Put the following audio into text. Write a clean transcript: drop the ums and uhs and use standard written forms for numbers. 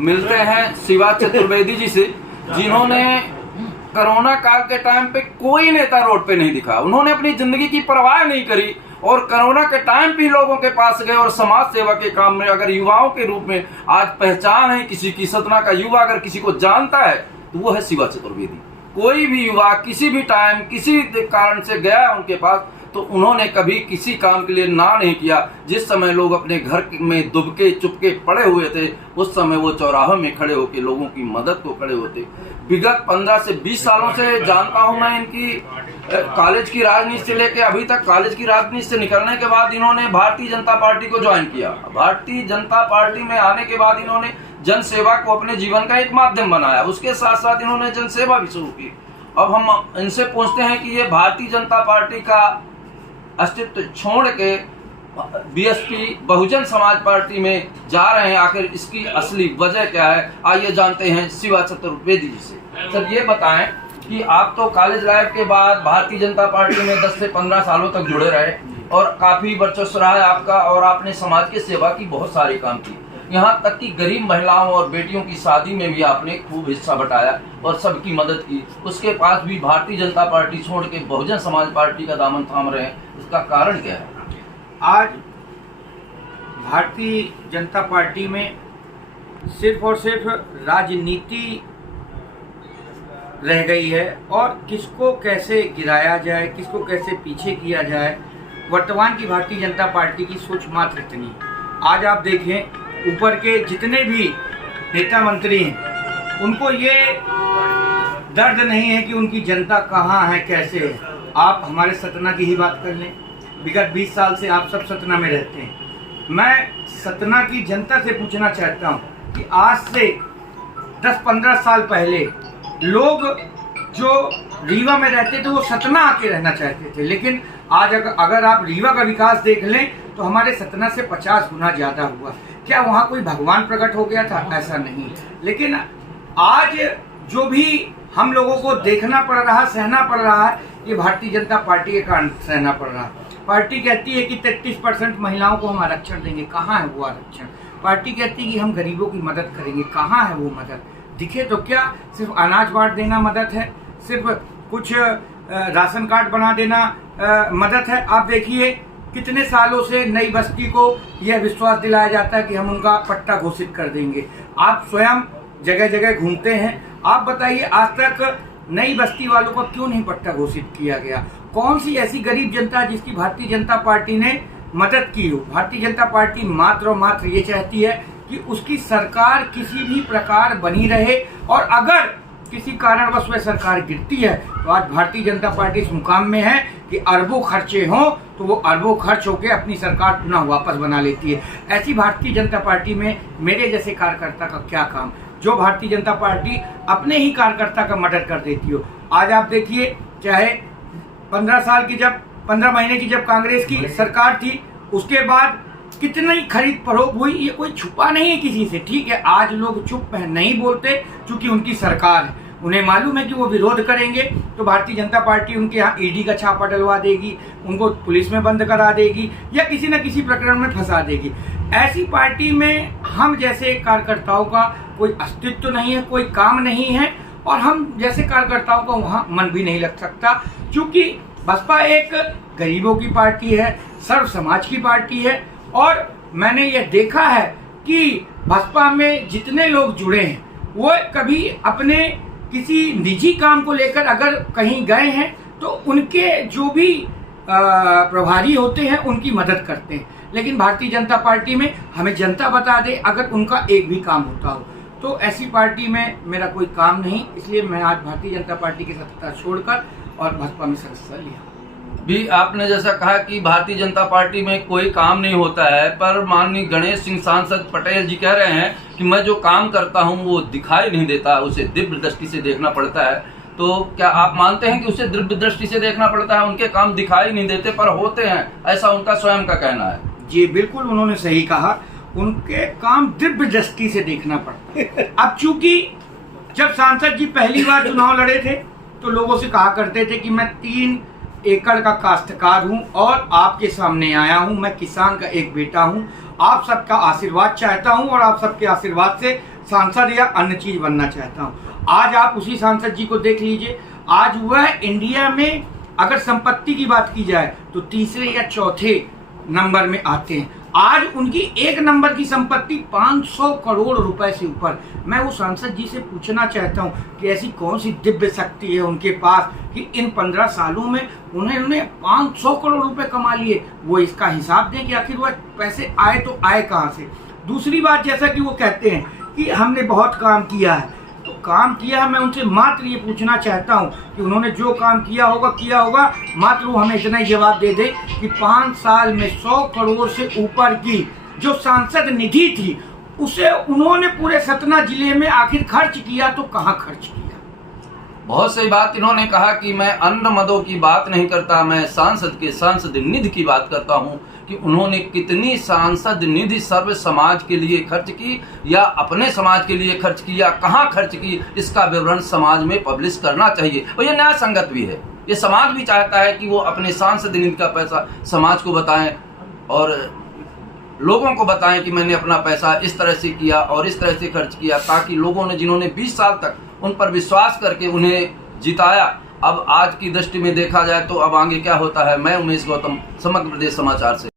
मिलते हैं शिवा चतुर्वेदी जी से, जिन्होंने कोरोना काल के टाइम पे कोई नेता रोड पे नहीं दिखा। उन्होंने अपनी जिंदगी की परवाह नहीं करी और कोरोना के टाइम भी लोगों के पास गए और समाज सेवा के काम में, अगर युवाओं के रूप में आज पहचान है किसी की, सतना का युवा अगर किसी को जानता है तो वो है शिवा चतुर्वेदी। कोई भी युवा किसी भी टाइम किसी कारण से गया है उनके पास तो उन्होंने कभी किसी काम के लिए ना नहीं किया। जिस समय लोग अपने घर में दुबके चुपके पड़े हुए थे, उस समय वो चौराहों में खड़े होकर लोगों की मदद को खड़े होते। विगत 15 से 20 सालों से जानता हूं मैं इनकी कॉलेज की राजनीति से लेकर अभी तक। कॉलेज की राजनीति से निकलने के बाद इन्होंने भारतीय जनता पार्टी को ज्वाइन किया। भारतीय जनता पार्टी में आने के बाद इन्होंने जन सेवा को अपने जीवन का एक माध्यम बनाया। उसके साथ साथ इन्होंने जन सेवा भी शुरू की। अब हम इनसे पूछते हैं कि ये भारतीय जनता पार्टी का अस्तित्व छोड़ के बीएसपी बहुजन समाज पार्टी में जा रहे हैं, आखिर इसकी असली वजह क्या है? आइए जानते हैं शिवा चतुर्वेदी जी से। सर ये बताएं कि आप तो कॉलेज लाइफ के बाद भारतीय जनता पार्टी में 10 से 15 सालों तक जुड़े रहे और काफी वर्चस्व रहा है आपका, और आपने समाज की सेवा की, बहुत सारे काम किए। यहाँ तक कि गरीब महिलाओं और बेटियों की शादी में भी आपने खूब हिस्सा बटाया और सबकी मदद की। उसके पास भी भारतीय जनता पार्टी छोड़ के बहुजन समाज पार्टी का दामन थाम रहे हैं, इसका कारण क्या है? आज भारतीय जनता पार्टी में सिर्फ और सिर्फ राजनीति रह गई है और किसको कैसे गिराया जाए, किसको कैसे पीछे किया जाए, वर्तमान की भारतीय जनता पार्टी की सोच मात्र इतनी। आज आप देखें ऊपर के जितने भी नेता मंत्री हैं, उनको ये दर्द नहीं है कि उनकी जनता कहाँ है, कैसे है। आप हमारे सतना की ही बात कर लें, विगत 20 साल से आप सब सतना में रहते हैं। मैं सतना की जनता से पूछना चाहता हूँ कि आज से 10-15 साल पहले लोग जो रीवा में रहते थे वो सतना आके रहना चाहते थे, लेकिन आज अगर आप रीवा का विकास देख लें तो हमारे सतना से 50 गुना ज़्यादा हुआ। क्या वहाँ कोई भगवान प्रकट हो गया था? ऐसा नहीं। लेकिन आज जो भी हम लोगों को देखना पड़ रहा, सहना पड़ रहा है, ये भारतीय जनता पार्टी के कारण सहना पड़ रहा है। पार्टी कहती है कि 33% महिलाओं को हम आरक्षण देंगे, कहाँ है वो आरक्षण? पार्टी कहती है कि हम गरीबों की मदद करेंगे, कहाँ है वो मदद? दिखे तो क्या सिर्फ अनाज बांट देना मदद है, सिर्फ कुछ राशन कार्ड बना देना मदद है? आप देखिए कितने सालों से नई बस्ती को यह विश्वास दिलाया जाता है कि हम उनका पट्टा घोषित कर देंगे। आप स्वयं जगह जगह घूमते हैं, आप बताइए आज तक नई बस्ती वालों का क्यों नहीं पट्टा घोषित किया गया? कौन सी ऐसी गरीब जनता जिसकी भारतीय जनता पार्टी ने मदद की हो? भारतीय जनता पार्टी मात्र और मात्र ये चाहती है कि उसकी सरकार किसी भी प्रकार बनी रहे, और अगर किसी कारणवश वह सरकार गिरती है तो आज भारतीय जनता पार्टी इस मुकाम में है कि अरबों खर्चे हों तो वो अरबों खर्च होकर अपनी सरकार पुनः वापस बना लेती है। ऐसी भारतीय जनता पार्टी में मेरे जैसे कार्यकर्ता का क्या काम, जो भारतीय जनता पार्टी अपने ही कार्यकर्ता का मर्डर कर देती हो। आज आप देखिए, चाहे 15 महीने की जब कांग्रेस की सरकार थी, उसके बाद कितनी खरीद फरोख्त हुई, ये कोई छुपा नहीं है किसी से। ठीक है, आज लोग चुप नहीं बोलते क्योंकि उनकी सरकार है, उन्हें मालूम है कि वो विरोध करेंगे तो भारतीय जनता पार्टी उनके यहाँ ईडी का छापा डलवा देगी, उनको पुलिस में बंद करा देगी या किसी न किसी प्रकरण में फंसा देगी। ऐसी पार्टी में हम जैसे कार्यकर्ताओं का कोई अस्तित्व नहीं है, कोई काम नहीं है, और हम जैसे कार्यकर्ताओं का वहाँ मन भी नहीं लग सकता, क्योंकि बसपा एक गरीबों की पार्टी है, सर्व समाज की पार्टी है। और मैंने ये देखा है कि बसपा में जितने लोग जुड़े हैं वो कभी अपने किसी निजी काम को लेकर अगर कहीं गए हैं तो उनके जो भी प्रभारी होते हैं उनकी मदद करते हैं, लेकिन भारतीय जनता पार्टी में हमें जनता बता दे अगर उनका एक भी काम होता हो। तो ऐसी पार्टी में मेरा कोई काम नहीं, इसलिए मैं आज भारतीय जनता पार्टी की सत्ता छोड़कर और भाजपा में सदस्यता लिया। भी आपने जैसा कहा कि भारतीय जनता पार्टी में कोई काम नहीं होता है, पर माननीय गणेश सिंह सांसद पटेल जी कह रहे हैं कि मैं जो काम करता हूं वो दिखाई नहीं देता, उसे दिव्य दृष्टि से देखना पड़ता है। तो क्या आप मानते हैं कि उसे दिव्य दृष्टि से देखना पड़ता है? उनके काम दिखाई नहीं देते पर होते हैं, ऐसा उनका स्वयं का कहना है। जी बिल्कुल, उन्होंने सही कहा, उनके काम दिव्य दृष्टि से देखना पड़ता है। अब चूंकि जब सांसद जी पहली बार चुनाव लड़े थे तो लोगों से कहा करते थे कि मैं 3 एकड़ का काश्तकार हूं और आपके सामने आया हूं, मैं किसान का एक बेटा हूं, आप सबका आशीर्वाद चाहता हूं और आप सबके आशीर्वाद से सांसद या अन्य चीज बनना चाहता हूँ। आज आप उसी सांसद जी को देख लीजिए, आज वह इंडिया में अगर संपत्ति की बात की जाए तो तीसरे या चौथे नंबर में आते हैं। आज उनकी 1 नंबर की संपत्ति 500 करोड़ रुपए से ऊपर। मैं वो सांसद जी से पूछना चाहता हूँ कि ऐसी कौन सी दिव्य शक्ति है उनके पास कि इन 15 सालों में उन्होंने 500 करोड़ रुपए कमा लिए। वो इसका हिसाब दें कि आखिर वह पैसे आए तो आए कहाँ से। दूसरी बात, जैसा कि वो कहते हैं कि हमने बहुत काम किया है, तो काम किया है, मैं उनसे मात्र ये पूछना चाहता हूँ कि उन्होंने जो काम किया होगा, मात्र वो हमें इतना ही जवाब दे दे कि 5 साल में 100 करोड़ से ऊपर की जो सांसद निधि थी उसे उन्होंने पूरे सतना जिले में आखिर खर्च किया तो कहाँ खर्च किया। बहुत सही बात इन्होंने कहा कि मैं अन्न मदों की बात नहीं करता, मैं सांसद निधि की बात करता हूं कि उन्होंने कितनी सांसद निधि सर्व समाज के लिए खर्च की या अपने समाज के लिए खर्च की या कहां खर्च की, इसका विवरण समाज में पब्लिश करना चाहिए। और ये न्याय संगत भी है, ये समाज भी चाहता है कि वो अपने सांसद निधि का पैसा समाज को बताएं और लोगों को बताएं कि मैंने अपना पैसा इस तरह से किया और इस तरह से खर्च किया, ताकि लोगों ने जिन्होंने 20 साल तक उन पर विश्वास करके उन्हें जिताया, अब आज की दृष्टि में देखा जाए तो अब आगे क्या होता है। मैं उमेश गौतम, समग्र प्रदेश समाचार से।